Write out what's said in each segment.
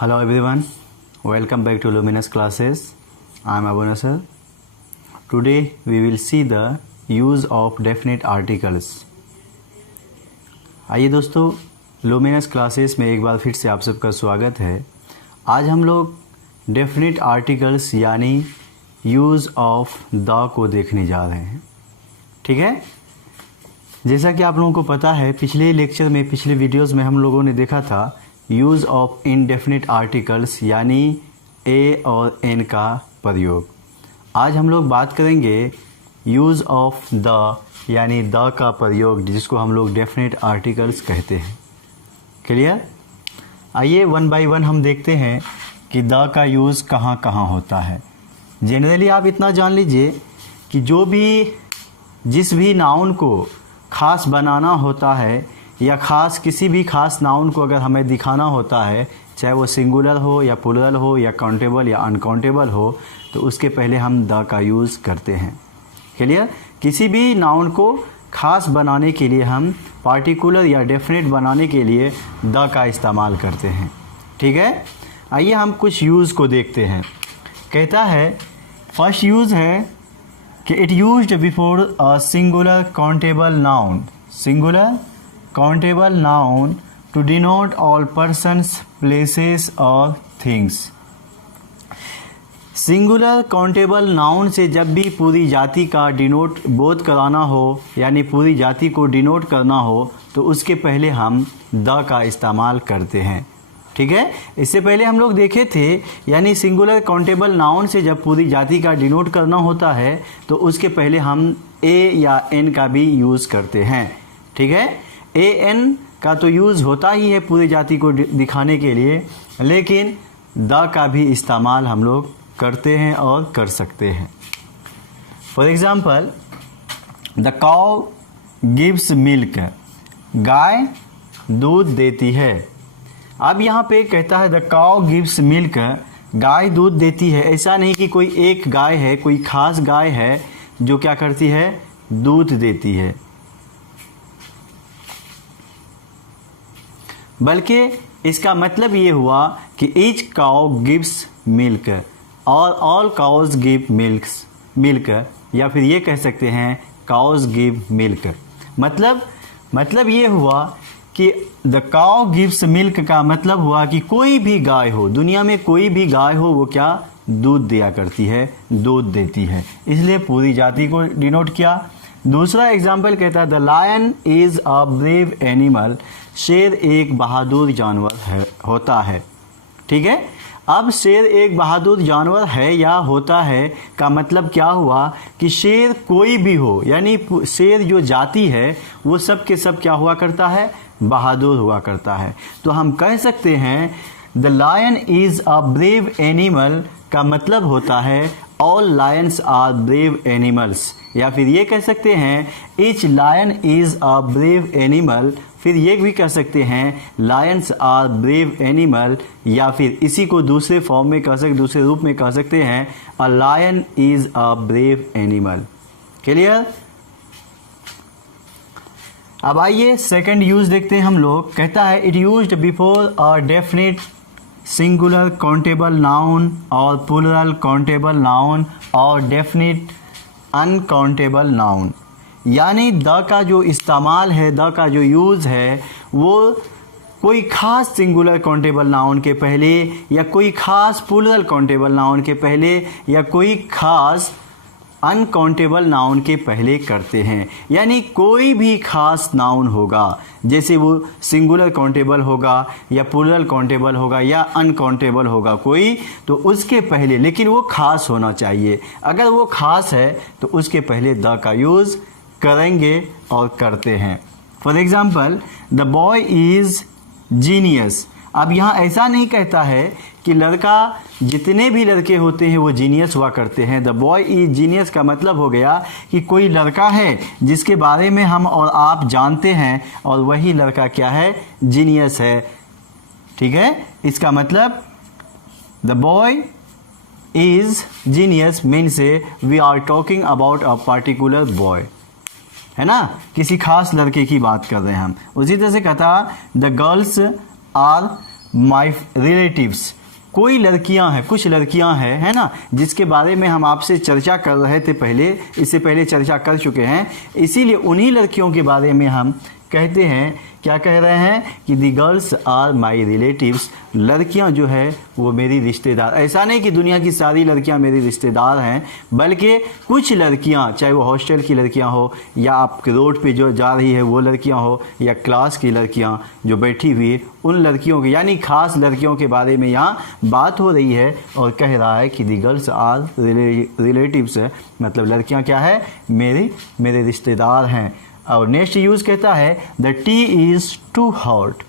Hello everyone, welcome back to Luminous Classes. I am Abuna sir. Today we will see the use of definite articles. आइए दोस्तों, luminous classes में एक बार फिर से आप सबका स्वागत है। आज हम लोग डेफिनेट आर्टिकल्स यानी यूज़ ऑफ द को देखने जा रहे हैं। ठीक है, जैसा कि आप लोगों को पता है, पिछले लेक्चर में, पिछले वीडियोस में हम लोगों ने देखा था यूज़ ऑफ इनडेफिनिट आर्टिकल्स यानी ए और एन का प्रयोग। आज हम लोग बात करेंगे यूज़ ऑफ द यानी द का प्रयोग, जिसको हम लोग डेफिनेट आर्टिकल्स कहते हैं। क्लियर? आइए वन बाय वन हम देखते हैं कि द का यूज़ कहाँ कहाँ होता है। जनरली आप इतना जान लीजिए कि जिस भी नाउन को ख़ास बनाना होता है या ख़ास किसी भी ख़ास नाउन को अगर हमें दिखाना होता है, चाहे वो सिंगुलर हो या प्लुरल हो या काउंटेबल या अनकाउंटेबल हो, तो उसके पहले हम द का यूज़ करते हैं। क्लियर? किसी भी नाउन को ख़ास बनाने के लिए हम पार्टिकुलर या डेफिनेट बनाने के लिए द का इस्तेमाल करते हैं। ठीक है, आइए हम कुछ यूज़ को देखते हैं। कहता है फर्स्ट यूज़ है कि it used before a singular countable noun, singular countable noun to denote all persons, places और थिंग्स। सिंगुलर काउंटेबल नाउन से जब भी पूरी जाति का डिनोट बोध कराना हो यानी पूरी जाति को डिनोट करना हो, तो उसके पहले हम द का इस्तेमाल करते हैं। ठीक है, इससे पहले हम लोग देखे थे, यानी सिंगुलर काउंटेबल नाउन से जब पूरी जाति का डिनोट करना होता है तो उसके पहले हम ए या एन का भी यूज़ करते हैं। ठीक है, ए एन का तो यूज़ होता ही है पूरी जाति को दिखाने के लिए, लेकिन द का भी इस्तेमाल हम लोग करते हैं और कर सकते हैं। For example, the cow gives milk, गाय दूध देती है। अब यहाँ पे कहता है द काउ गिव्स मिल्क, गाय दूध देती है। ऐसा नहीं कि कोई एक गाय है, कोई ख़ास गाय है जो क्या करती है, दूध देती है, बल्कि इसका मतलब ये हुआ कि ईच काउ गिव्स मिल्क और ऑल काउज गिव मिल्क, या फिर ये कह सकते हैं काउज गिव मिल्क। मतलब ये हुआ कि द काउ गिव्स मिल्क का मतलब हुआ कि कोई भी गाय हो, दुनिया में कोई भी गाय हो, वो क्या दूध दिया करती है, दूध देती है, इसलिए पूरी जाति को डिनोट किया। दूसरा एग्जाम्पल कहता है the lion is a brave animal, शेर एक बहादुर जानवर होता है। ठीक है, अब शेर एक बहादुर जानवर है या होता है का मतलब क्या हुआ कि शेर कोई भी हो, यानी शेर जो जाति है वो सब के सब क्या हुआ करता है, बहादुर हुआ करता है। तो हम कह सकते हैं the lion is a brave animal का मतलब होता है all lions are brave animals, या फिर ये कह सकते हैं each lion is a brave animal, फिर ये भी कह सकते हैं लायंस आर ब्रेव एनिमल, या फिर इसी को दूसरे फॉर्म में कह सकते, दूसरे रूप में कह सकते हैं a lion is a brave animal. Clear? अब आइए सेकंड यूज़ देखते हैं हम लोग। कहता है it used before a definite singular countable noun और प्लुरल काउंटेबल नाउन और डेफिनेट अनकाउंटेबल नाउन, यानी द का जो इस्तेमाल है, द का जो यूज़ है, वो कोई ख़ास सिंगुलर काउंटेबल नाउन के पहले या कोई ख़ास प्लुरल काउंटेबल नाउन के पहले या कोई ख़ास अनकाउंटेबल नाउन के पहले करते हैं। यानी कोई भी ख़ास नाउन होगा, जैसे वो सिंगुलर काउंटेबल होगा या प्लुरल काउंटेबल होगा या अनकाउंटेबल होगा कोई, तो उसके पहले, लेकिन वो ख़ास होना चाहिए। अगर वो ख़ास है तो उसके पहले द का यूज़ करेंगे और करते हैं। For example, the boy is genius. अब यहाँ ऐसा नहीं कहता है कि लड़का, जितने भी लड़के होते हैं वो जीनियस हुआ करते हैं। द बॉय इज जीनियस का मतलब हो गया कि कोई लड़का है जिसके बारे में हम और आप जानते हैं और वही लड़का क्या है, जीनियस है। ठीक है, इसका मतलब the boy is genius means we are talking about a particular boy, है ना, किसी खास लड़के की बात कर रहे हैं हम। उसी तरह से कहता the girls are my relatives, कोई लड़कियां हैं, कुछ लड़कियां हैं, है ना, जिसके बारे में हम आपसे चर्चा कर रहे थे पहले, इससे पहले चर्चा कर चुके हैं, इसीलिए उन्हीं लड़कियों के बारे में हम कहते हैं, क्या कह रहे हैं कि the girls are my relatives, लड़कियां जो है वो मेरी रिश्तेदार। ऐसा नहीं कि दुनिया की सारी लड़कियां मेरी रिश्तेदार हैं, बल्कि कुछ लड़कियां, चाहे वो हॉस्टल की लड़कियां हो, या आप रोड पे जो जा रही है वो लड़कियां हो, या क्लास की लड़कियां जो बैठी हुई है, उन लड़कियों की, यानी खास लड़कियों के बारे में यहाँ बात हो रही है। और कह रहा है कि दी गर्ल्स आर रिलेटिव्स, मतलब लड़कियाँ क्या है, मेरे रिश्तेदार हैं। और नेक्स्ट यूज कहता है the tea is too hot,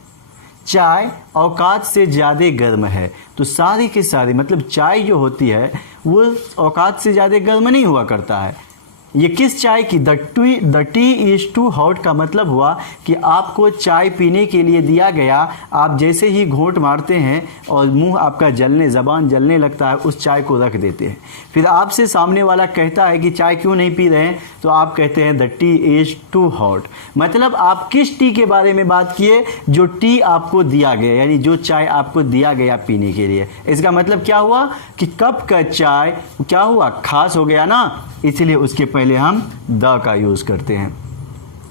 चाय औकात से ज़्यादा गर्म है। तो सारी की सारी, मतलब चाय जो होती है वो औकात से ज़्यादा गर्म नहीं हुआ करता है। ये किस चाय की, the tea is too hot का मतलब हुआ कि आपको चाय पीने के लिए दिया गया, आप जैसे ही घूंट मारते हैं और मुंह आपका ज़बान जलने लगता है, उस चाय को रख देते हैं। फिर आपसे सामने वाला कहता है कि चाय क्यों नहीं पी रहे हैं, तो आप कहते हैं the tea is too hot. मतलब आप किस टी के बारे में बात किए, जो टी आपको दिया गया, यानी जो चाय आपको दिया गया पीने के लिए। इसका मतलब क्या हुआ कि कप का चाय क्या हुआ, खास हो गया ना, इसलिए उसके पहले हम द का यूज करते हैं।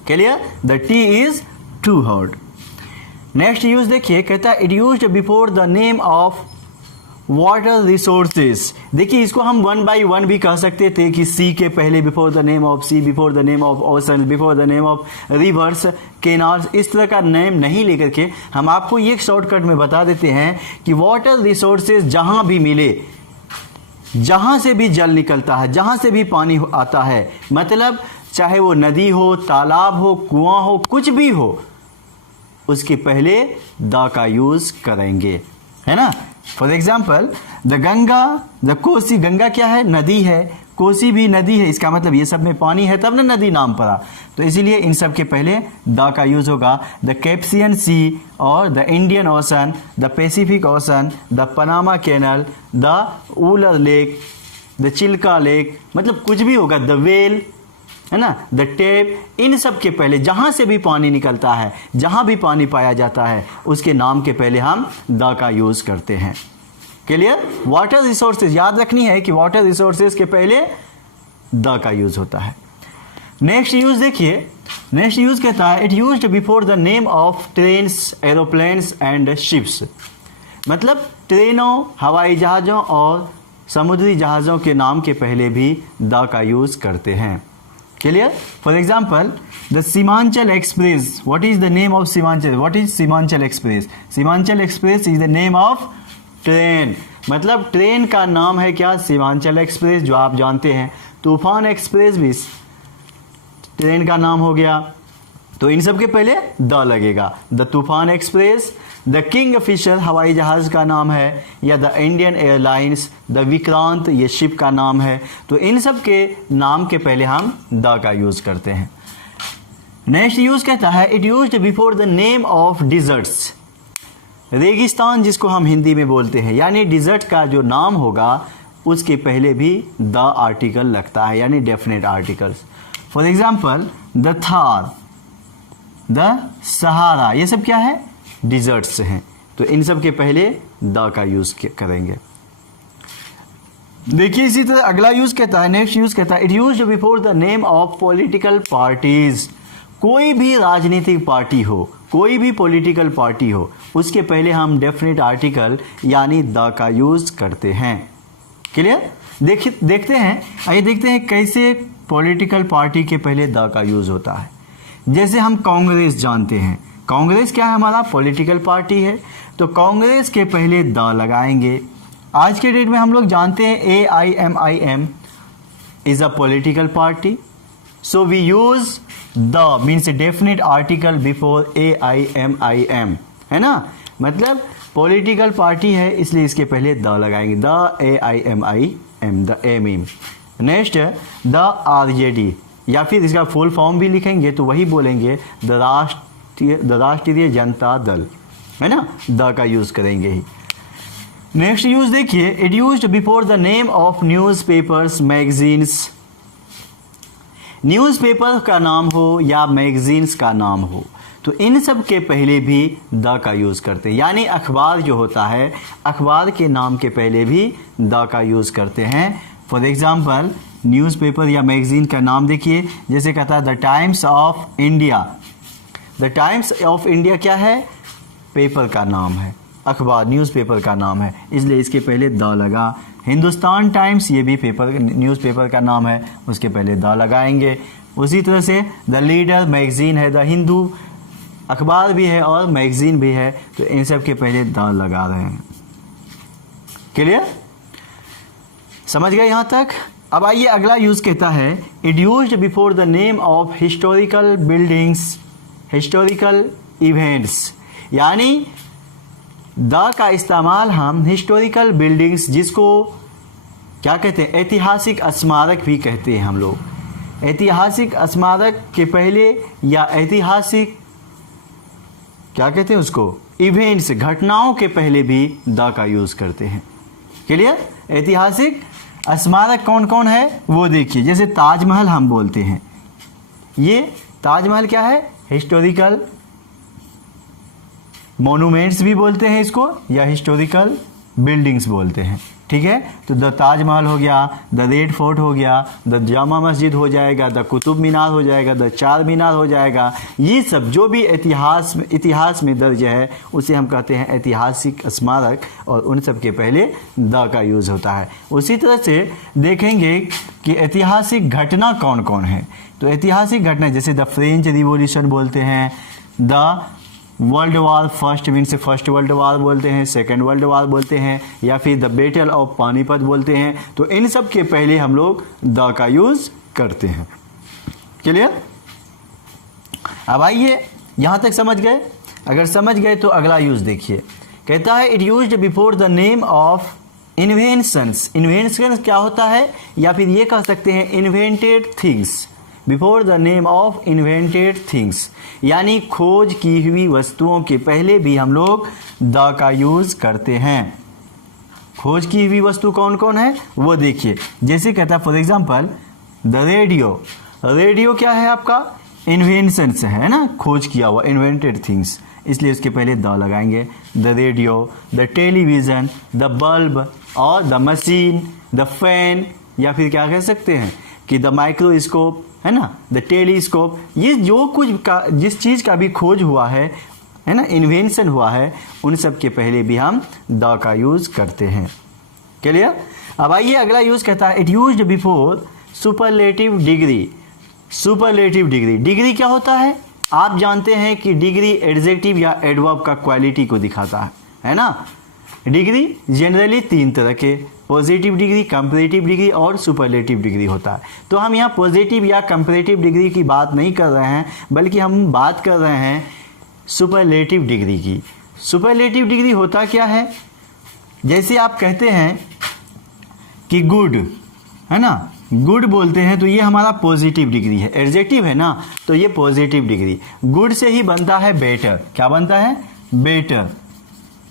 Clear, the tea is too hot. Next use देखिए, कहता है it used before the name of water resources. देखिए इसको हम 1 by 1 भी कह सकते थे कि सी के पहले before the name of sea, before the name of ocean, before the name of rivers, canals, इस तरह का नेम नहीं लेकर के हम आपको ये शॉर्टकट में बता देते हैं कि वाटर रिसोर्सेज जहां भी मिले, जहां से भी जल निकलता है, जहां से भी पानी आता है, मतलब चाहे वो नदी हो, तालाब हो, कुआं हो, कुछ भी हो, उसके पहले द का यूज करेंगे, है ना। For example the Ganga, the Kosi, Ganga क्या है, नदी है, कोसी भी नदी है, इसका मतलब ये सब में पानी है तब ना नदी नाम पड़ा, तो इसीलिए इन सब के पहले द का यूज होगा। द कैप्सियन सी और the Indian ocean, the Pacific ocean, the Panama canal, the Wular lake, the Chilka lake, मतलब कुछ भी होगा, द वेल, है ना, द टेप, इन सब के पहले जहां से भी पानी निकलता है, जहां भी पानी पाया जाता है, उसके नाम के पहले हम द का यूज करते हैं। क्लियर, वाटर रिसोर्सेज याद रखनी है कि वाटर रिसोर्सेज के पहले द का यूज होता है। नेक्स्ट यूज देखिए, नेक्स्ट यूज कहता है it used before the name of trains, aeroplanes and ships, मतलब ट्रेनों, हवाई जहाज़ों और समुद्री जहाज़ों के नाम के पहले भी द का यूज करते हैं। Clear, for example the Seemanchal express, what is the name of Seemanchal, what is Seemanchal express, Seemanchal express is the name of train, मतलब ट्रेन का नाम है क्या, सीमांचल एक्सप्रेस, जो आप जानते हैं। तूफान एक्सप्रेस भी ट्रेन का नाम हो गया, तो इन सब के पहले द लगेगा। द तूफान एक्सप्रेस, द किंग फिशर हवाई जहाज का नाम है, या the Indian airlines, the Vikrant ये शिप का नाम है, तो इन सब के नाम के पहले हम द का यूज करते हैं। नेक्स्ट यूज कहता है it used before the name of deserts, रेगिस्तान जिसको हम हिंदी में बोलते हैं, यानी डिजर्ट का जो नाम होगा उसके पहले भी द आर्टिकल लगता है, यानी definite articles. For example the Thar, the Sahara, ये सब क्या है, डिजर्ट्स हैं, तो इन सब के पहले द का यूज करेंगे। देखिए इसी तरह अगला यूज कहता है, नेक्स्ट यूज कहता है it used before the name of political parties, कोई भी राजनीतिक पार्टी हो, कोई भी पॉलिटिकल पार्टी हो, उसके पहले हम डेफिनेट आर्टिकल यानी द का यूज करते हैं। क्लियर, देखते हैं, आइए देखते हैं कैसे पॉलिटिकल पार्टी के पहले द का यूज होता है। जैसे हम कांग्रेस जानते हैं, कांग्रेस क्या है, हमारा पॉलिटिकल पार्टी है, तो कांग्रेस के पहले द लगाएंगे। आज के डेट में हम लोग जानते हैं AIMIM is a political party, so we use the means definite article before AIMIM, है ना, मतलब पॉलिटिकल पार्टी है इसलिए इसके पहले द लगाएंगे, the AIMIM, the AIMIM. Next the RJD, या फिर इसका फुल फॉर्म भी लिखेंगे तो वही बोलेंगे द राष्ट्रीय जनता दल, है ना, द का यूज करेंगे ही। नेक्स्ट यूज देखिए it used before the name of newspapers, magazines, newspaper का नाम हो या मैगजीन्स का नाम हो, तो इन सब के पहले भी द का यूज़ करते हैं। यानी अखबार जो होता है, अखबार के नाम के पहले भी द का यूज़ करते हैं। फॉर एग्ज़ाम्पल न्यूज़पेपर या मैगज़ीन का नाम देखिए, जैसे कहता है the times of India. The times of India क्या है? पेपर का नाम है, अखबार न्यूज़पेपर का नाम है, इसलिए इसके पहले द लगा। हिंदुस्तान टाइम्स ये भी पेपर न्यूज़पेपर का नाम है, उसके पहले द लगाएंगे। उसी तरह से द लीडर मैगज़ीन है, द हिंदू अखबार भी है और मैगज़ीन भी है, तो इन सब के पहले द लगा रहे हैं। क्लियर? समझ गए यहाँ तक? अब आइए अगला यूज़ कहता है it used before the name of historical buildings, historical events. यानी द का इस्तेमाल हम हिस्टोरिकल बिल्डिंग्स, जिसको क्या कहते हैं, ऐतिहासिक स्मारक भी कहते हैं हम लोग। ऐतिहासिक स्मारक के पहले या ऐतिहासिक क्या कहते हैं उसको, इवेंट्स, घटनाओं के पहले भी द का यूज़ करते हैं। क्लियर? ऐतिहासिक स्मारक कौन कौन है वो देखिए, जैसे ताजमहल हम बोलते हैं, ये ताजमहल क्या है? हिस्टोरिकल मॉन्यूमेंट्स भी बोलते हैं इसको, या हिस्टोरिकल बिल्डिंग्स बोलते हैं। ठीक है, तो द ताजमहल हो गया, द रेड फोर्ट हो गया, द जामा मस्जिद हो जाएगा, द कुतुब मीनार हो जाएगा, द चार मीनार हो जाएगा। ये सब जो भी इतिहास में दर्ज है उसे हम कहते हैं ऐतिहासिक स्मारक, और उन सब के पहले द का यूज़ होता है। उसी तरह से देखेंगे कि ऐतिहासिक घटना कौन कौन है। तो ऐतिहासिक घटना जैसे द फ्रेंच रिवॉल्यूशन बोलते हैं, the world war first means first world war बोलते हैं, सेकेंड वर्ल्ड वार बोलते हैं, या फिर द बैटल ऑफ पानीपत बोलते हैं। तो इन सब के पहले हम लोग द का यूज़ करते हैं। क्लियर? अब आइए यहाँ तक समझ गए? अगर समझ गए तो अगला यूज़ देखिए, कहता है it used before the name of inventions. Inventions क्या होता है, या फिर ये कह सकते हैं invented things, before the name of invented things. यानी खोज की हुई वस्तुओं के पहले भी हम लोग द का यूज़ करते हैं। खोज की हुई वस्तु कौन कौन है वो देखिए, जैसे कहता है for example the radio. Radio क्या है आपका? इन्वेंशंस है ना, खोज किया हुआ, इन्वेंटेड थिंग्स, इसलिए उसके पहले द लगाएंगे। The radio, the television, the bulb और द मशीन, द फैन, या फिर क्या कह सकते हैं कि द माइक्रोस्कोप है ना, द टेलीस्कोप। ये जो कुछ का जिस चीज़ का भी खोज हुआ है ना, इन्वेंशन हुआ है, उन सब के पहले भी हम द का यूज़ करते हैं। क्लियर? अब आइए अगला यूज़ कहता है it used before superlative degree. Superlative degree, degree क्या होता है? आप जानते हैं कि डिग्री एडजेक्टिव या एडवर्ब का क्वालिटी को दिखाता है ना। डिग्री जनरली तीन तरह के, पॉजिटिव डिग्री, कंपैरेटिव डिग्री और सुपरलेटिव डिग्री होता है। तो हम यहाँ पॉजिटिव या कंपैरेटिव डिग्री की बात नहीं कर रहे हैं, बल्कि हम बात कर रहे हैं सुपरलेटिव डिग्री की। सुपरलेटिव डिग्री होता क्या है? जैसे आप कहते हैं कि गुड है ना, गुड बोलते हैं तो ये हमारा पॉजिटिव डिग्री है, एडजेक्टिव है ना, तो ये पॉजिटिव डिग्री। गुड से ही बनता है बेटर, क्या बनता है? बेटर।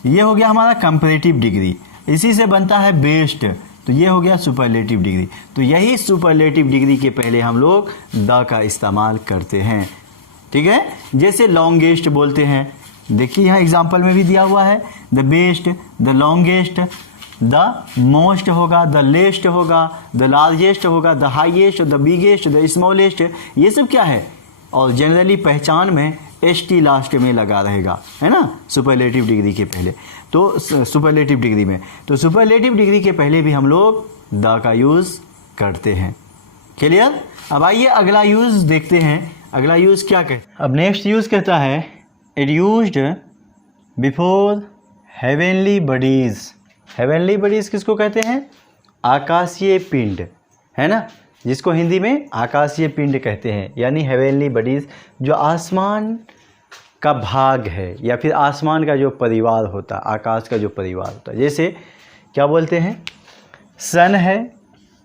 ये हो गया हमारा कंपैरेटिव डिग्री। इसी से बनता है बेस्ट, तो ये हो गया सुपरलेटिव डिग्री। तो यही सुपरलेटिव डिग्री के पहले हम लोग द का इस्तेमाल करते हैं। ठीक है, जैसे लॉन्गेस्ट बोलते हैं, देखिए यहाँ एग्जाम्पल में भी दिया हुआ है, the best, the longest, the most होगा, द लेस्ट होगा, द लार्जेस्ट होगा, the highest, the biggest, the smallest. ये सब क्या है? और जनरली पहचान में st लास्ट में लगा रहेगा, है ना, सुपरलेटिव डिग्री के पहले। तो सुपरलेटिव डिग्री में, तो सुपरलेटिव डिग्री के पहले भी हम लोग द का यूज़ करते हैं। क्लियर? अब आइए अगला यूज़ देखते हैं। अगला यूज़ क्या कहता है? अब नेक्स्ट यूज़ कहता है it used before heavenly bodies. Heavenly bodies किसको कहते हैं? आकाशीय पिंड, है ना, जिसको हिंदी में आकाशीय पिंड कहते हैं। यानी हेवनली बॉडीज़ जो आसमान का भाग है, या फिर आसमान का जो परिवार होता है, आकाश का जो परिवार होता है। जैसे क्या बोलते हैं? सन है,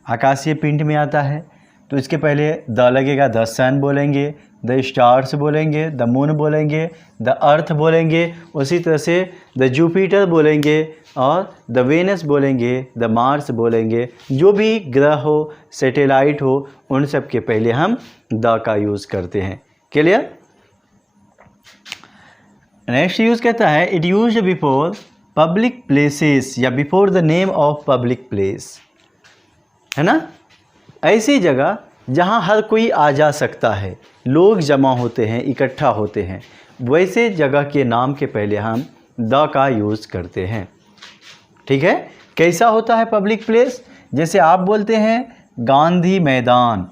आकाशीय पिंड में आता है, तो इसके पहले द लगेगा, द सन बोलेंगे, द स्टार्स बोलेंगे, द मून बोलेंगे, द अर्थ बोलेंगे। उसी तरह से द जुपिटर बोलेंगे और द वेनस बोलेंगे, द मार्स बोलेंगे। जो भी ग्रह हो, सैटेलाइट हो, उन सब के पहले हम द का यूज़ करते हैं। क्लियर? नेक्स्ट यूज़ कहता है it used before public places या before the name of public place, है ना, ऐसी जगह जहाँ हर कोई आ जा सकता है, लोग जमा होते हैं, इकट्ठा होते हैं, वैसे जगह के नाम के पहले हम द का यूज़ करते हैं। ठीक है, कैसा होता है पब्लिक प्लेस? जैसे आप बोलते हैं गांधी मैदान,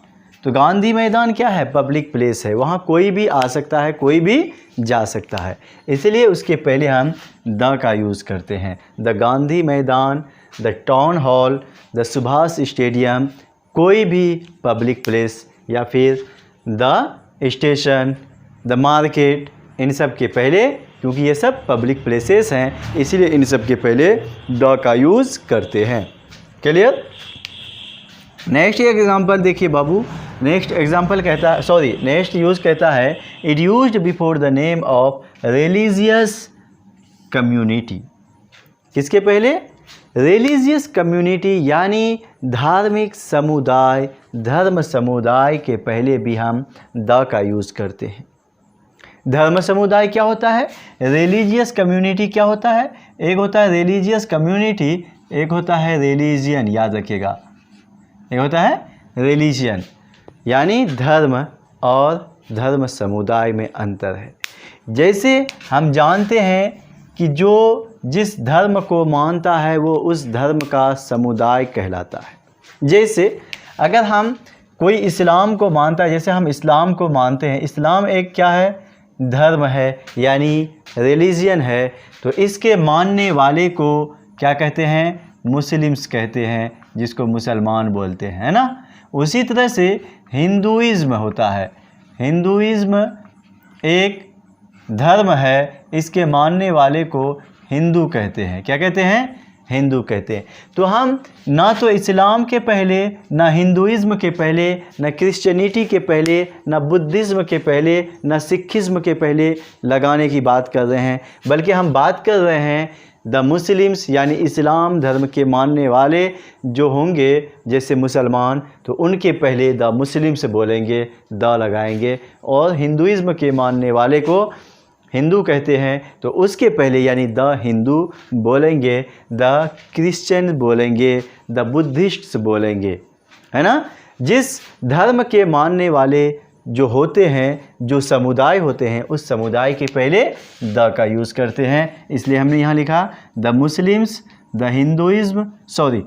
तो गांधी मैदान क्या है? पब्लिक प्लेस है, वहाँ कोई भी आ सकता है, कोई भी जा सकता है, इसलिए उसके पहले हम द का यूज़ करते हैं। द गांधी मैदान, the town hall, the Subhash stadium, कोई भी पब्लिक प्लेस, या फिर द स्टेशन, द मार्केट, इन सब के पहले, क्योंकि ये सब पब्लिक प्लेसेस हैं इसीलिए इन सब के पहले द का यूज़ करते हैं। क्लियर? नेक्स्ट एग्जांपल देखिए बाबू, नेक्स्ट एग्जांपल कहता है, सॉरी नेक्स्ट यूज़ कहता है it used before the name of religious community. किसके पहले? रिलीजियस कम्युनिटी, यानी धार्मिक समुदाय, धर्म समुदाय के पहले भी हम द का यूज़ करते हैं। धर्म समुदाय क्या होता है? रिलीजियस कम्युनिटी क्या होता है? एक होता है रिलीजियस कम्युनिटी, एक होता है रिलीजियन, याद रखिएगा, एक होता है रिलीजियन, यानी धर्म और धर्म समुदाय में अंतर है। जैसे हम जानते हैं कि जो जिस धर्म को मानता है वो उस धर्म का समुदाय कहलाता है। जैसे अगर हम कोई इस्लाम को मानता है, जैसे हम इस्लाम को मानते हैं, इस्लाम एक क्या है? धर्म है, यानी रिलीजियन है, तो इसके मानने वाले को क्या कहते हैं? मुस्लिम्स कहते हैं, जिसको मुसलमान बोलते हैं, है ना। उसी तरह से हिंदुइज़्म होता है, हिंदुइज़्म एक धर्म है, इसके मानने वाले को हिंदू कहते हैं। क्या कहते हैं? हिंदू कहते हैं। तो हम ना तो इस्लाम के पहले, ना हिंदुइज़्म के पहले, ना क्रिश्चियनिटी के पहले, ना बुद्धिज़्म के पहले, ना सिखिज़्म के पहले लगाने की बात कर रहे हैं, बल्कि हम बात कर रहे हैं द मुस्लिम्स, यानी इस्लाम धर्म के मानने वाले जो होंगे, जैसे मुसलमान, तो उनके पहले द मुस्लिम से बोलेंगे, द लगाएंगे, और हिंदुइज़्म के मानने वाले को हिंदू कहते हैं, तो उसके पहले यानी द हिंदू बोलेंगे, द क्रिश्चियन बोलेंगे, द बुद्धिस्ट्स बोलेंगे, है ना। जिस धर्म के मानने वाले जो होते हैं, जो समुदाय होते हैं, उस समुदाय के पहले द का यूज़ करते हैं। इसलिए हमने यहाँ लिखा the Muslims, the Hinduism, sorry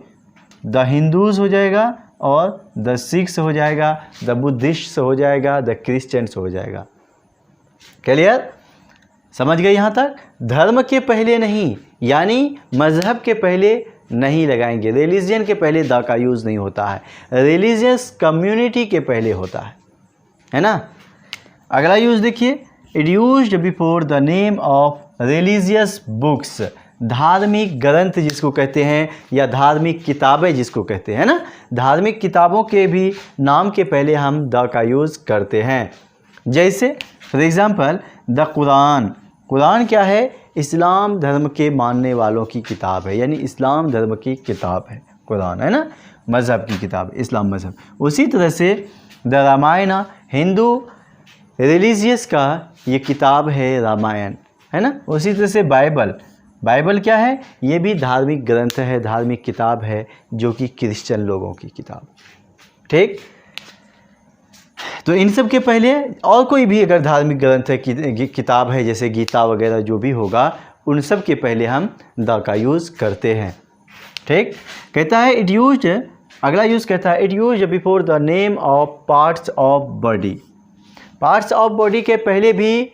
the Hindus हो जाएगा, और द सिख्स हो जाएगा, द बुद्धिस्ट्स हो जाएगा, द क्रिश्चियंस हो जाएगा। क्लियर? समझ गए यहाँ तक? धर्म के पहले नहीं, यानी मज़हब के पहले नहीं लगाएंगे, रिलीजियन के पहले द का यूज़ नहीं होता है, रिलीजियस कम्युनिटी के पहले होता है ना। अगला यूज़ देखिए, it used before the name of religious books, धार्मिक ग्रंथ जिसको कहते हैं, या धार्मिक किताबें जिसको कहते हैं ना, धार्मिक किताबों के भी नाम के पहले हम द का यूज़ करते हैं। जैसे for example the Quran, Quran क्या है? इस्लाम धर्म के मानने वालों की किताब है, यानी इस्लाम धर्म की किताब है कुरान, है ना, मज़हब की किताब, इस्लाम मज़हब। उसी तरह से द रामायण, हिंदू रिलीजियस का ये किताब है रामायण, है ना। उसी तरह से बाइबल, बाइबल क्या है? ये भी धार्मिक ग्रंथ है, धार्मिक किताब है, जो कि क्रिश्चियन लोगों की किताब। ठीक, तो इन सब के पहले और कोई भी अगर धार्मिक ग्रंथ है, किताब है, जैसे गीता वगैरह जो भी होगा, उन सब के पहले हम द का यूज़ करते हैं। ठीक, कहता है इट यूज्ड, अगला यूज़ कहता है it used before the name of parts of body, parts of body के पहले भी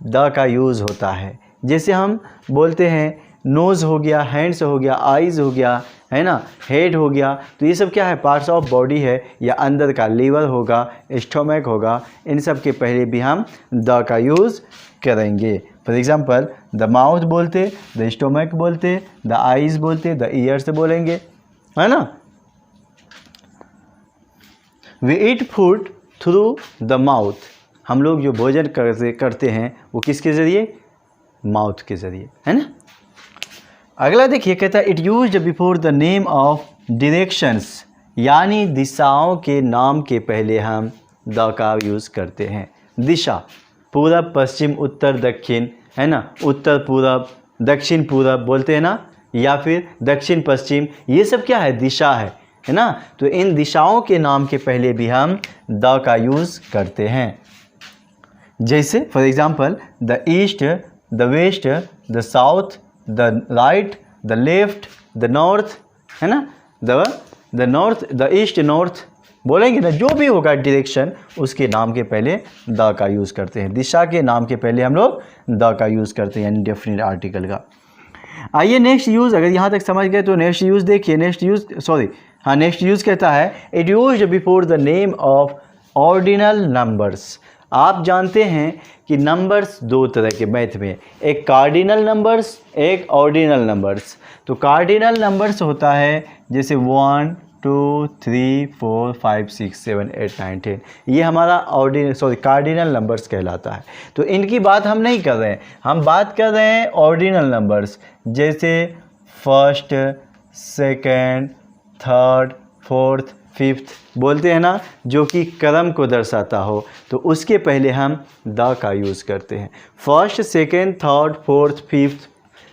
द का यूज़ होता है। जैसे हम बोलते हैं नोज़ हो गया, हैंड्स हो गया, आइज़ हो गया, है ना, हेड हो गया, तो ये सब क्या है? पार्ट्स ऑफ बॉडी है, या अंदर का लीवर होगा, स्टोमक होगा, इन सब के पहले भी हम द का यूज़ करेंगे। फॉर एग्जांपल द माउथ बोलते, द स्टोमक बोलते, द आइज़ बोलते, द ईयर्स बोलेंगे, है ना। We eat food through the mouth, हम लोग जो भोजन करते हैं वो किसके ज़रिए? माउथ के ज़रिए, है ना। अगला देखिए, कहता है it used before the name of directions, यानी दिशाओं के नाम के पहले हम द का यूज़ करते हैं। दिशा पूरब, पश्चिम, उत्तर, दक्षिण, है ना, उत्तर पूरब, दक्षिण पूरब बोलते हैं ना, या फिर दक्षिण पश्चिम, ये सब क्या है, दिशा है ना। तो इन दिशाओं के नाम के पहले भी हम द का यूज़ करते हैं। जैसे for example the east, the west, the south, the right, the left, the north, है ना, the north, the east north बोलेंगे ना, जो भी होगा डायरेक्शन उसके नाम के पहले द का यूज़ करते हैं। दिशा के नाम के पहले हम लोग द का यूज़ करते हैं, यानी डेफिनेट आर्टिकल का। आइए नेक्स्ट यूज़, अगर यहाँ तक समझ गए तो नेक्स्ट यूज़ देखिए। नेक्स्ट यूज़ कहता है it used before the name of ordinal numbers. आप जानते हैं कि नंबर्स दो तरह के मैथ में, एक कार्डिनल नंबर्स, एक ऑर्डिनल नंबर्स। तो कार्डिनल नंबर्स होता है जैसे 1 2 3 4 5 6 7 8 9 10, ये हमारा कार्डिनल नंबर्स कहलाता है। तो इनकी बात हम नहीं कर रहे हैं, हम बात कर रहे हैं ऑर्डिनल नंबर्स, जैसे first, second, third, fourth, fifth बोलते हैं ना, जो कि क्रम को दर्शाता हो, तो उसके पहले हम द का यूज़ करते हैं। First, second, third, fourth, fifth,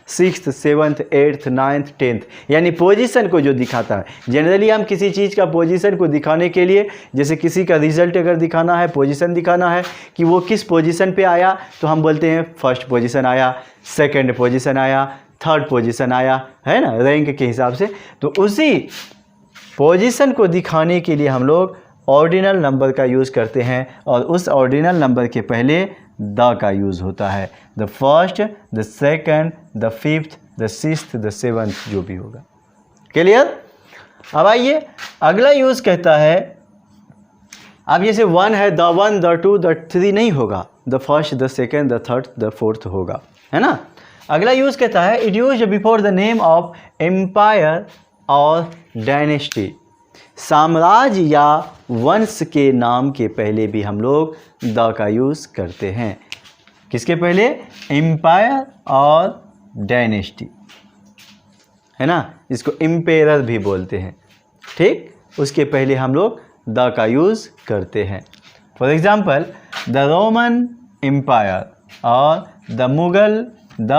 sixth, seventh, eighth, ninth, tenth, यानी पोजीशन को जो दिखाता है। जनरली हम किसी चीज़ का पोजीशन को दिखाने के लिए, जैसे किसी का रिजल्ट अगर दिखाना है, पोजीशन दिखाना है कि वो किस पोजीशन पे आया, तो हम बोलते हैं फर्स्ट पोजीशन आया, सेकंड पोजीशन आया, थर्ड पोजीशन आया, है ना, रैंक के हिसाब से। तो उसी पोजीशन को दिखाने के लिए हम लोग ऑर्डिनल नंबर का यूज़ करते हैं, और उस ऑर्डिनल नंबर के पहले द का यूज़ होता है। The first, the second, the fifth, the sixth, the seventh, जो भी होगा। क्लियर। अब आइए अगला यूज़ कहता है, अब जैसे 1 है, द 1, द 2, द 3 नहीं होगा, the first, the second, the third, the fourth होगा, है ना। अगला यूज़ कहता है it used before the name of empire और डायनेस्टी। साम्राज्य या वंश के नाम के पहले भी हम लोग द का यूज़ करते हैं। किसके पहले? एम्पायर और डायनेस्टी, है ना, इसको एम्पेरर भी बोलते हैं, ठीक। उसके पहले हम लोग द का यूज़ करते हैं। For example the Roman empire और the Mughal, the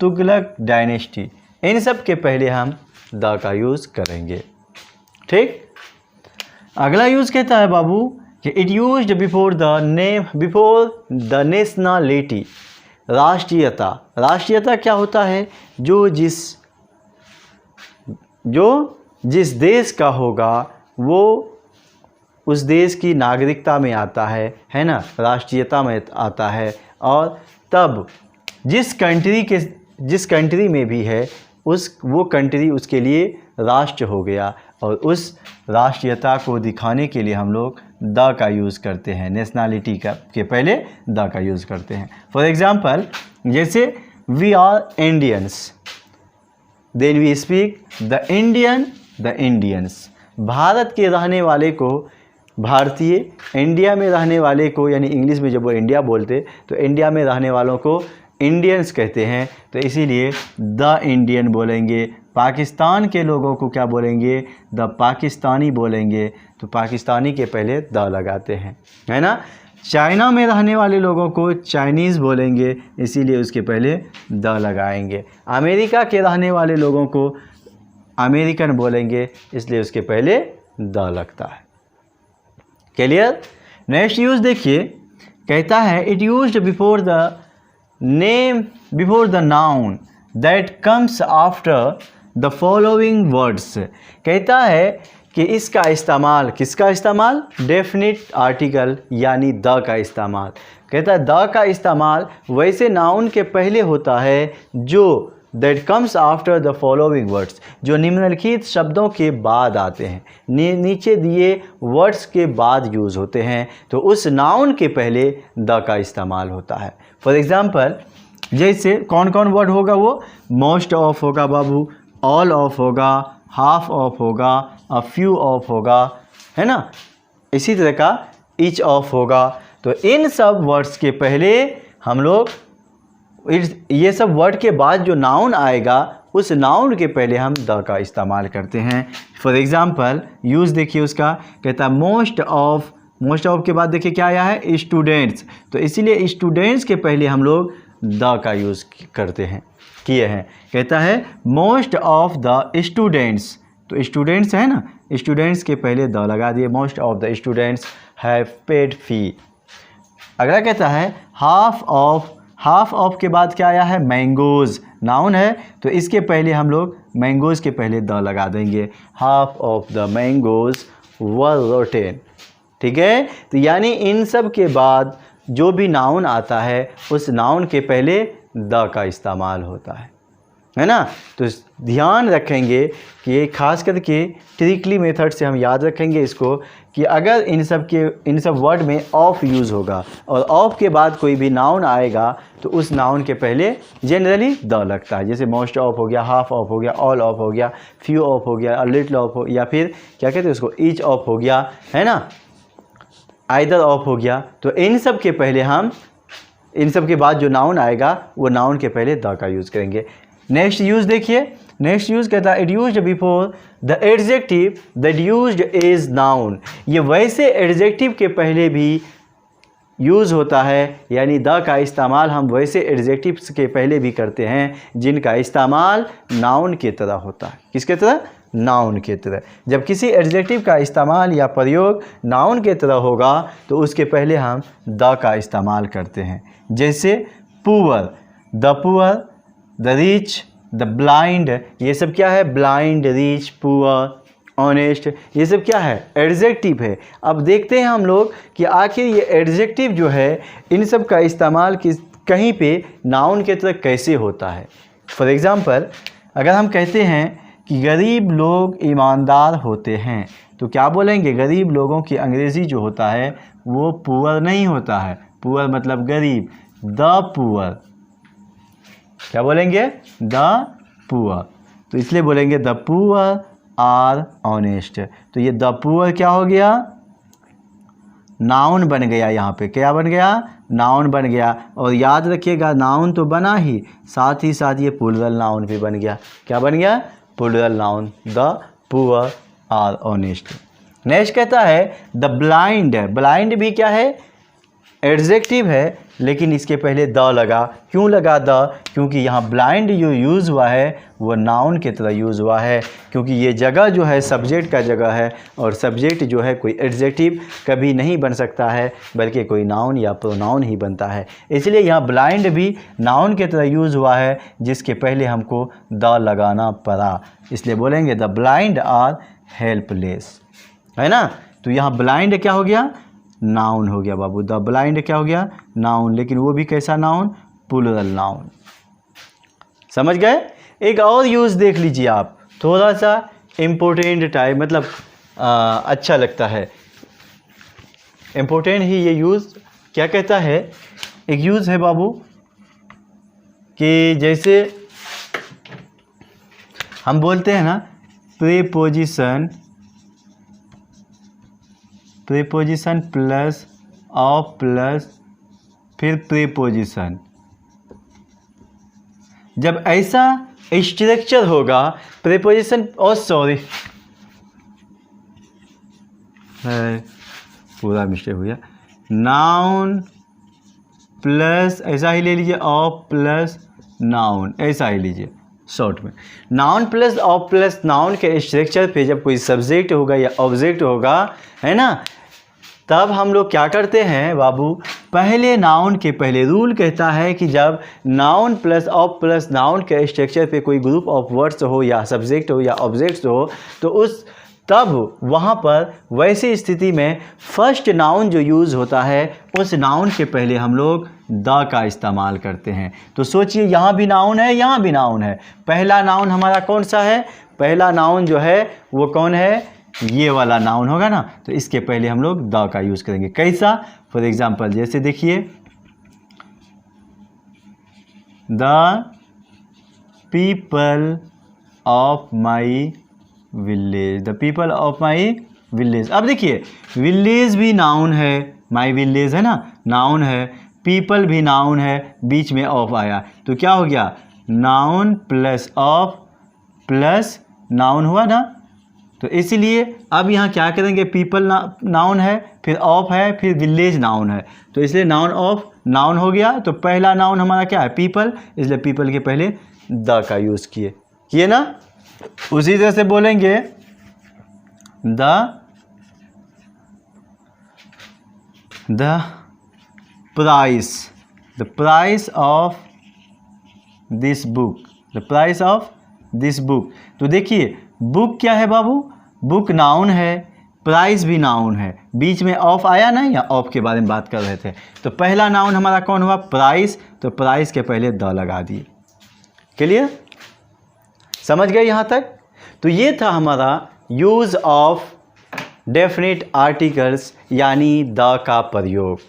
Tughlaq dynasty, इन सब के पहले हम द का यूज़ करेंगे, ठीक। अगला यूज़ कहता है बाबू कि it used before the nationality. राष्ट्रीयता, राष्ट्रीयता क्या होता है? जो जिस देश का होगा वो उस देश की नागरिकता में आता है ना, राष्ट्रीयता में आता है। और तब जिस कंट्री में भी है वो कंट्री उसके लिए राष्ट्र हो गया, और उस राष्ट्रीयता को दिखाने के लिए हम लोग द का यूज़ करते हैं। नेशनलिटी के पहले द का यूज़ करते हैं। फॉर एग्जांपल जैसे we are Indians, then we speak the Indians. भारत के रहने वाले को भारतीय, इंडिया में रहने वाले को, यानी इंग्लिश में जब वो इंडिया बोलते तो इंडिया में रहने वालों को इंडियंस कहते हैं, तो इसीलिए द इंडियन बोलेंगे। पाकिस्तान के लोगों को क्या बोलेंगे? द पाकिस्तानी बोलेंगे, तो पाकिस्तानी के पहले द लगाते हैं, है ना। चाइना में रहने वाले लोगों को चाइनीज़ बोलेंगे, इसीलिए उसके पहले द लगाएंगे। अमेरिका के रहने वाले लोगों को अमेरिकन बोलेंगे, इसलिए उसके पहले द लगता है। क्लियर। नेक्स्ट यूज़ देखिए, कहता है it used before the noun that comes after the following words. कहता है कि इसका इस्तेमाल, किसका इस्तेमाल? डेफिनिट आर्टिकल यानी द का इस्तेमाल। कहता है द का इस्तेमाल वैसे नाउन के पहले होता है जो that comes after the following words, जो निम्नलिखित शब्दों के बाद आते हैं, नीचे दिए वर्ड्स के बाद यूज़ होते हैं, तो उस नाउन के पहले द का इस्तेमाल होता है। फॉर एग्जांपल जैसे कौन कौन वर्ड होगा? वो मोस्ट ऑफ होगा बाबू, ऑल ऑफ होगा, हाफ ऑफ होगा, अ फ्यू ऑफ होगा, है ना। इसी तरह का ईच ऑफ होगा। तो इन सब वर्ड्स के पहले हम लोग, ये सब वर्ड के बाद जो नाउन आएगा उस नाउन के पहले हम द का इस्तेमाल करते हैं। फॉर एग्जांपल यूज़ देखिए उसका, कहता है मोस्ट ऑफ के बाद देखिए क्या आया है? स्टूडेंट्स, तो इसीलिए स्टूडेंट्स के पहले हम लोग द का यूज़ करते हैं, किए हैं। कहता है मोस्ट ऑफ द स्टूडेंट्स, तो स्टूडेंट्स है ना, स्टूडेंट्स के पहले द लगा दिए, most of the students have paid fee. अगला कहता है हाफ ऑफ, हाफ ऑफ के बाद क्या आया है, मैंगोज़, नाउन है तो इसके पहले हम लोग मैंगोज़ के पहले द लगा देंगे, half of the mangoes were rotten. ठीक है, तो यानी इन सब के बाद जो भी नाउन आता है उस नाउन के पहले द का इस्तेमाल होता है ना। तो ध्यान रखेंगे कि ये खास करके ट्रिकली मेथड से हम याद रखेंगे इसको कि अगर इन सब वर्ड में ऑफ यूज़ होगा और ऑफ के बाद कोई भी नाउन आएगा तो उस नाउन के पहले जनरली द लगता है। जैसे मोस्ट ऑफ हो गया, हाफ ऑफ हो गया, ऑल ऑफ हो गया, फ्यू ऑफ हो गया, लिटिल ऑफ हो, या फिर क्या कहते हैं उसको, ईच ऑफ हो गया, है ना, आइदर ऑफ हो गया। तो इन सब के पहले हम, इन सब के बाद जो नाउन आएगा वो नाउन के पहले द का यूज़ करेंगे। नेक्स्ट यूज़ देखिए, नेक्स्ट यूज़ कहता है it used before the adjective that used as noun. ये वैसे एडजेक्टिव के पहले भी यूज़ होता है, यानी द का इस्तेमाल हम वैसे एडजेक्टिव्स के पहले भी करते हैं जिनका इस्तेमाल नाउन की तरह होता है। किसके तरह, नाउन के तरह। जब किसी एडजेक्टिव का इस्तेमाल या प्रयोग नाउन के तरह होगा तो उसके पहले हम द का इस्तेमाल करते हैं। जैसे poor, the poor, the rich, the blind, ये सब क्या है, ब्लाइंड, रिच, पुअर, ऑनेस्ट, ये सब क्या है, एडजेक्टिव है। अब देखते हैं हम लोग कि आखिर ये एडजेक्टिव जो है इन सब का इस्तेमाल कहीं पे नाउन के तरह कैसे होता है। फॉर एग्ज़ाम्पल अगर हम कहते हैं कि गरीब लोग ईमानदार होते हैं तो क्या बोलेंगे, गरीब लोगों की अंग्रेज़ी जो होता है वो पुअर नहीं होता है, पुअर मतलब गरीब, द पुअर, क्या बोलेंगे, द पुअर। तो इसलिए बोलेंगे द पुअर आर ऑनेस्ट। तो ये द पुअर क्या हो गया, नाउन बन गया, यहाँ पे क्या बन गया, नाउन बन गया। और याद रखिएगा नाउन तो बना ही साथ ये प्लूरल नाउन भी बन गया। क्या बन गया, plural noun, the poor are honest. Next कहता है द ब्लाइंड, ब्लाइंड भी क्या है, एडजेक्टिव है लेकिन इसके पहले द लगा। क्यों लगा द, क्योंकि यहाँ ब्लाइंड जो यूज़ हुआ है वो नाउन की तरह यूज़ हुआ है, क्योंकि ये जगह जो है सब्जेक्ट का जगह है और सब्जेक्ट जो है कोई एडजेक्टिव कभी नहीं बन सकता है बल्कि कोई नाउन या प्रोनाउन ही बनता है। इसलिए यहाँ ब्लाइंड भी नाउन की तरह यूज़ हुआ है जिसके पहले हमको द लगाना पड़ा, इसलिए बोलेंगे द ब्लाइंड आर हेल्पलेस, है ना। तो यहाँ ब्लाइंड क्या हो गया, नाउन हो गया बाबू, द ब्लाइंड क्या हो गया, नाउन, लेकिन वो भी कैसा नाउन, प्लूरल नाउन। समझ गए। एक और यूज़ देख लीजिए आप, थोड़ा सा इम्पोर्टेंट टाइप, मतलब अच्छा लगता है, इम्पोर्टेंट ही ये यूज़। क्या कहता है, एक यूज़ है बाबू कि जैसे हम बोलते हैं ना preposition, preposition plus of plus फिर प्रीपोजिशन, जब ऐसा स्ट्रक्चर होगा प्रीपोजिशन, और सॉरी पूरा मिस्टेक हो गया, नाउन प्लस ऐसा ही ले लीजिए, ऑफ प्लस नाउन, ऐसा ही लीजिए शॉर्ट में। Noun plus of plus noun के स्ट्रक्चर पे जब कोई सब्जेक्ट होगा या ऑब्जेक्ट होगा, है ना, तब हम लोग क्या करते हैं बाबू, पहले नाउन के पहले, रूल कहता है कि जब noun plus of plus noun के स्ट्रक्चर पे कोई ग्रुप ऑफ वर्ड्स हो या सब्जेक्ट हो या ऑब्जेक्ट्स हो तो उस तब वहाँ पर वैसी स्थिति में फर्स्ट नाउन जो यूज़ होता है उस नाउन के पहले हम लोग द का इस्तेमाल करते हैं। तो सोचिए यहाँ भी नाउन है, यहाँ भी नाउन है, पहला नाउन हमारा कौन सा है, पहला नाउन जो है वो कौन है, ये वाला नाउन होगा ना, तो इसके पहले हम लोग द का यूज़ करेंगे। कैसा, फॉर एग्जांपल जैसे देखिए the people of my village, the people of my village. अब देखिए विलेज भी नाउन है, माई विलेज है ना, नाउन है, पीपल भी नाउन है, बीच में ऑफ आया तो क्या हो गया, noun plus of plus noun हुआ ना, तो इसीलिए अब यहाँ क्या करेंगे, पीपल नाउन है, फिर ऑफ है, फिर विलेज नाउन है, तो इसलिए नाउन ऑफ नाउन हो गया। तो पहला नाउन हमारा क्या है, पीपल, इसलिए पीपल के पहले द का यूज़ किए ना। उसी तरह से बोलेंगे the price of this book, the price of this book. तो देखिए बुक क्या है बाबू, बुक नाउन है, प्राइस भी नाउन है, बीच में ऑफ आया ना, या ऑफ के बारे में बात कर रहे थे। तो पहला नाउन हमारा कौन हुआ, प्राइस, तो प्राइस के पहले द लगा दिए। क्लियर, समझ गए यहाँ तक। तो ये था हमारा यूज़ ऑफ डेफिनेट आर्टिकल्स यानी द का प्रयोग।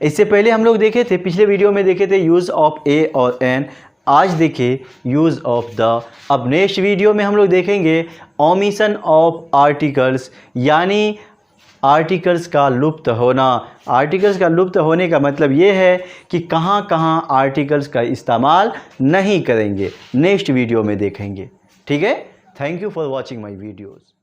इससे पहले हम लोग देखे थे, पिछले वीडियो में देखे थे यूज़ ऑफ ए और एन, आज देखे यूज़ ऑफ द। अब नेक्स्ट वीडियो में हम लोग देखेंगे ओमिशन ऑफ आर्टिकल्स यानी आर्टिकल्स का लुप्त होना। आर्टिकल्स का लुप्त होने का मतलब ये है कि कहाँ कहाँ आर्टिकल्स का इस्तेमाल नहीं करेंगे, नेक्स्ट वीडियो में देखेंगे। ठीक है, thank you for watching my videos.